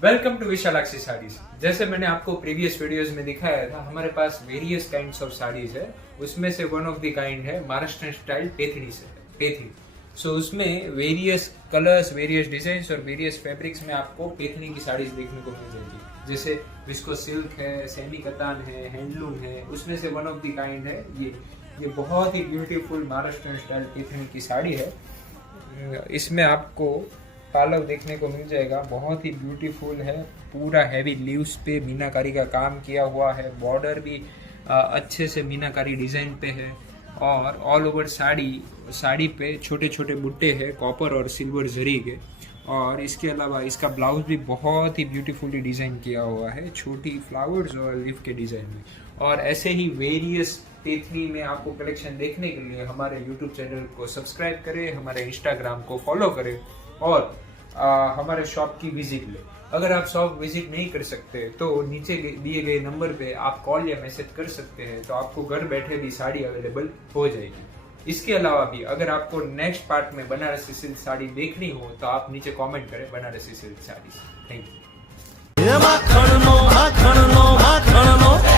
Welcome to Vishalakshi saris. जैसे मैंने आपको प्रीवियस वीडियोस में दिखाया था, हमारे पास वेरियस काइंड्स ऑफ साड़ीज है। उसमें से वन ऑफ द काइंड है महाराष्ट्र स्टाइल पेथनी। सो उसमें वेरियस कलर्स, वेरियस डिजाइन्स और वेरियस फैब्रिक्स में आपको पेथनी की साड़ीज देखने को मिल जाएगी। जैसे विस्को सिल्क है, सेमी कतान है, हैंडलूम है, उसमें से वन ऑफ द काइंड है ये बहुत ही ब्यूटीफुल महाराष्ट्र स्टाइल पेथनी की साड़ी है। इसमें आपको पालव देखने को मिल जाएगा, बहुत ही ब्यूटीफुल है। पूरा हैवी लीव्स पे मीनाकारी का काम किया हुआ है, बॉर्डर भी अच्छे से मीनाकारी डिजाइन पे है और ऑल ओवर साड़ी पे छोटे छोटे बुट्टे हैं कॉपर और सिल्वर जरी के। और इसके अलावा इसका ब्लाउज भी बहुत ही ब्यूटीफुली डिजाइन किया हुआ है, छोटी फ्लावर्स और लीफ के डिजाइन में। और ऐसे ही वेरियस पेथनी में आपको कलेक्शन देखने के लिए हमारे यूट्यूब चैनल को सब्सक्राइब करें, हमारे इंस्टाग्राम को फॉलो करें और हमारे शॉप की विजिट लें। अगर आप शॉप विजिट नहीं कर सकते तो नीचे दिए गए नंबर पे आप कॉल या मैसेज कर सकते हैं, तो आपको घर बैठे भी साड़ी अवेलेबल हो जाएगी। इसके अलावा भी अगर आपको नेक्स्ट पार्ट में बनारसी सिल्क साड़ी देखनी हो तो आप नीचे कमेंट करें Banarasi silk sari. Thank you.